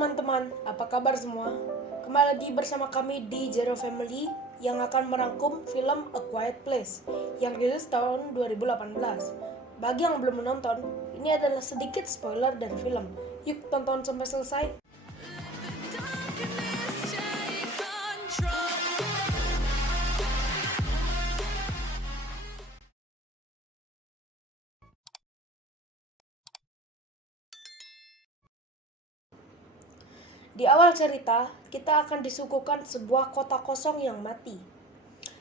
teman-teman, apa kabar semua? Kembali lagi bersama kami di Zero Family yang akan merangkum film A Quiet Place yang rilis tahun 2018. Bagi yang belum menonton, ini adalah sedikit spoiler dari film. Yuk tonton sampai selesai. Di awal cerita, kita akan disuguhkan sebuah kota kosong yang mati.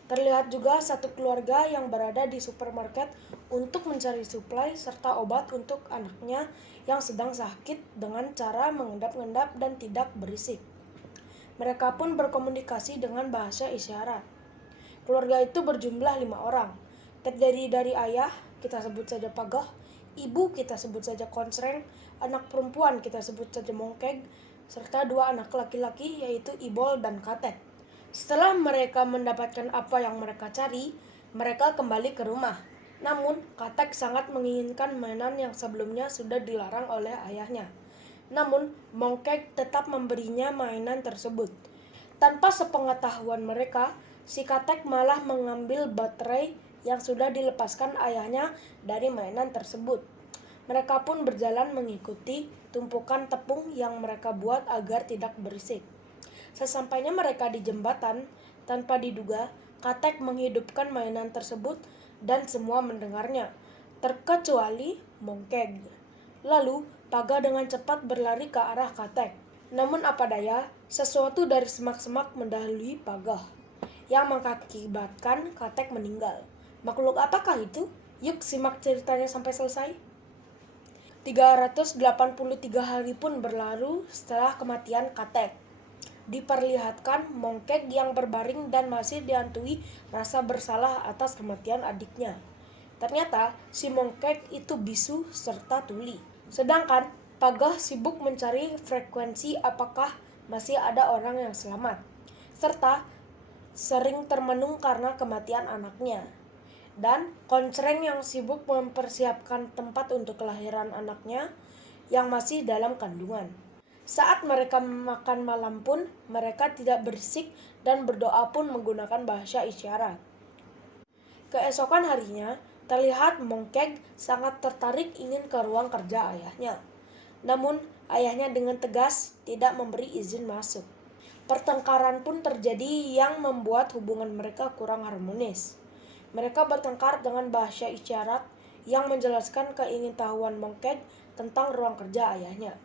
Terlihat juga satu keluarga yang berada di supermarket untuk mencari suplai serta obat untuk anaknya yang sedang sakit dengan cara mengendap-endap dan tidak berisik. Mereka pun berkomunikasi dengan bahasa isyarat. Keluarga itu berjumlah 5 orang, terdiri dari ayah, kita sebut saja Pagah, ibu kita sebut saja Konsreng, anak perempuan kita sebut saja Mongkeg, serta 2 anak laki-laki yaitu Ibol dan Katek. Setelah mereka mendapatkan apa yang mereka cari, mereka kembali ke rumah. Namun, Katek sangat menginginkan mainan yang sebelumnya sudah dilarang oleh ayahnya. Namun, Mongkeg tetap memberinya mainan tersebut. Tanpa sepengetahuan mereka, si Katek malah mengambil baterai yang sudah dilepaskan ayahnya dari mainan tersebut. Mereka pun berjalan mengikuti tumpukan tepung yang mereka buat agar tidak berisik. Sesampainya mereka di jembatan, tanpa diduga, Katek menghidupkan mainan tersebut dan semua mendengarnya, terkecuali Mongkeg. Lalu, Paga dengan cepat berlari ke arah Katek. Namun apa daya, sesuatu dari semak-semak mendahului Paga, yang mengakibatkan Katek meninggal. Makhluk apakah itu? Yuk simak ceritanya sampai selesai. 383 hari pun berlalu setelah kematian Katek. Diperlihatkan Mongkeg yang berbaring dan masih dihantui rasa bersalah atas kematian adiknya. Ternyata si Mongkeg itu bisu serta tuli. Sedangkan Pagah sibuk mencari frekuensi apakah masih ada orang yang selamat, serta sering termenung karena kematian anaknya. Dan Konsreng yang sibuk mempersiapkan tempat untuk kelahiran anaknya yang masih dalam kandungan. Saat mereka makan malam pun, mereka tidak berisik dan berdoa pun menggunakan bahasa isyarat. Keesokan harinya, terlihat Mongkeg sangat tertarik ingin ke ruang kerja ayahnya. Namun, ayahnya dengan tegas tidak memberi izin masuk. Pertengkaran pun terjadi yang membuat hubungan mereka kurang harmonis. Mereka bertengkar dengan bahasa isyarat yang menjelaskan keingintahuan Mongkeg tentang ruang kerja ayahnya.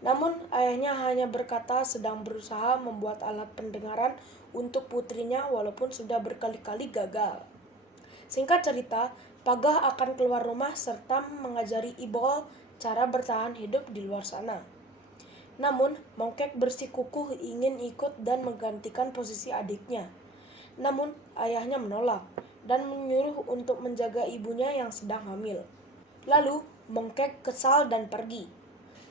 Namun, ayahnya hanya berkata sedang berusaha membuat alat pendengaran untuk putrinya walaupun sudah berkali-kali gagal. Singkat cerita, Pagah akan keluar rumah serta mengajari Ibol cara bertahan hidup di luar sana. Namun, Mongkeg bersikukuh ingin ikut dan menggantikan posisi adiknya. Namun, ayahnya menolak dan menyuruh untuk menjaga ibunya yang sedang hamil. Lalu, Mongkeg kesal dan pergi.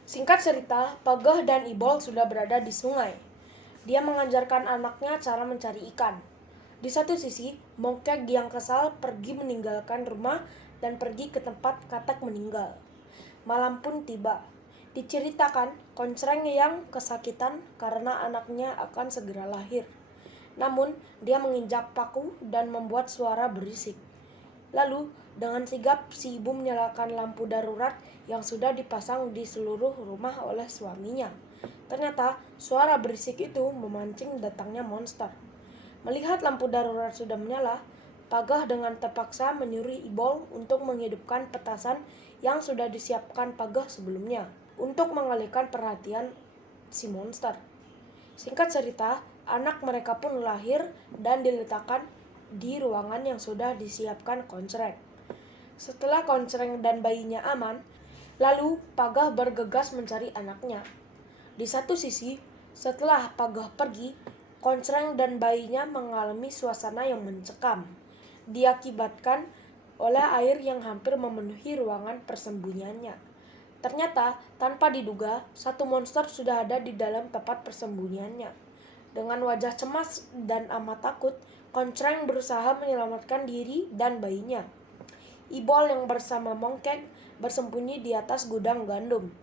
Singkat cerita, Pagah dan Ibol sudah berada di sungai. Dia mengajarkan anaknya cara mencari ikan. Di satu sisi, Mongkeg yang kesal pergi meninggalkan rumah dan pergi ke tempat Katek meninggal. Malam pun tiba. Diceritakan, Konsreng yang kesakitan karena anaknya akan segera lahir. Namun, dia menginjak paku dan membuat suara berisik. Lalu, dengan sigap si ibu menyalakan lampu darurat yang sudah dipasang di seluruh rumah oleh suaminya. Ternyata, suara berisik itu memancing datangnya monster. Melihat lampu darurat sudah menyala, Pagah dengan terpaksa menyuruh Ibol untuk menghidupkan petasan yang sudah disiapkan Pagah sebelumnya untuk mengalihkan perhatian si monster. Singkat cerita, anak mereka pun lahir dan diletakkan di ruangan yang sudah disiapkan Konsreng. Setelah Konsreng dan bayinya aman, lalu Pagah bergegas mencari anaknya. Di satu sisi, setelah Pagah pergi, Konsreng dan bayinya mengalami suasana yang mencekam, diakibatkan oleh air yang hampir memenuhi ruangan persembunyiannya. Ternyata, tanpa diduga, satu monster sudah ada di dalam tempat persembunyiannya. Dengan wajah cemas dan amat takut, Konsreng berusaha menyelamatkan diri dan bayinya. Ibol yang bersama Mongkeg bersembunyi di atas gudang gandum.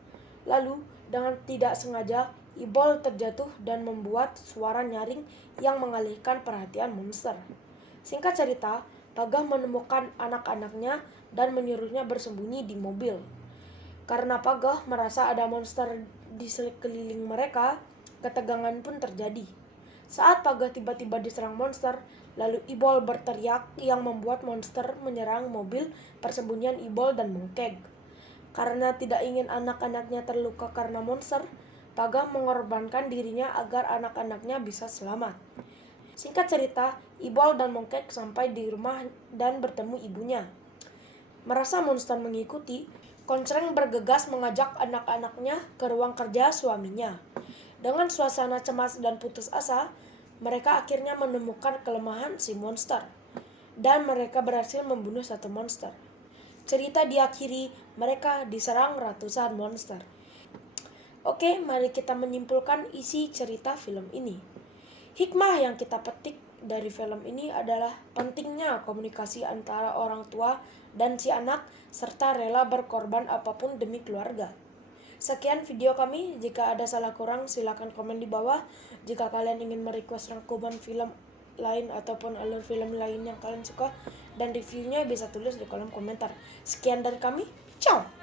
Lalu, dengan tidak sengaja, Ibol terjatuh dan membuat suara nyaring yang mengalihkan perhatian monster. Singkat cerita, Pagah menemukan anak-anaknya dan menyuruhnya bersembunyi di mobil. Karena Pagah merasa ada monster di sekeliling mereka, ketegangan pun terjadi. Saat Pagah tiba-tiba diserang monster, lalu Ibol berteriak yang membuat monster menyerang mobil persembunyian Ibol dan Mongkeg. Karena tidak ingin anak-anaknya terluka karena monster, Pagah mengorbankan dirinya agar anak-anaknya bisa selamat. Singkat cerita, Ibol dan Mongkeg sampai di rumah dan bertemu ibunya. Merasa monster mengikuti, Konsreng bergegas mengajak anak-anaknya ke ruang kerja suaminya. Dengan suasana cemas dan putus asa, mereka akhirnya menemukan kelemahan si monster. Dan mereka berhasil membunuh satu monster. Cerita diakhiri, mereka diserang ratusan monster. Oke, mari kita menyimpulkan isi cerita film ini. Hikmah yang kita petik dari film ini adalah pentingnya komunikasi antara orang tua dan si anak, serta rela berkorban apapun demi keluarga. Sekian video kami, jika ada salah kurang silakan komen di bawah. Jika kalian ingin merequest rangkuman film lain ataupun alur film lain yang kalian suka dan reviewnya bisa tulis di kolom komentar. Sekian dari kami, ciao!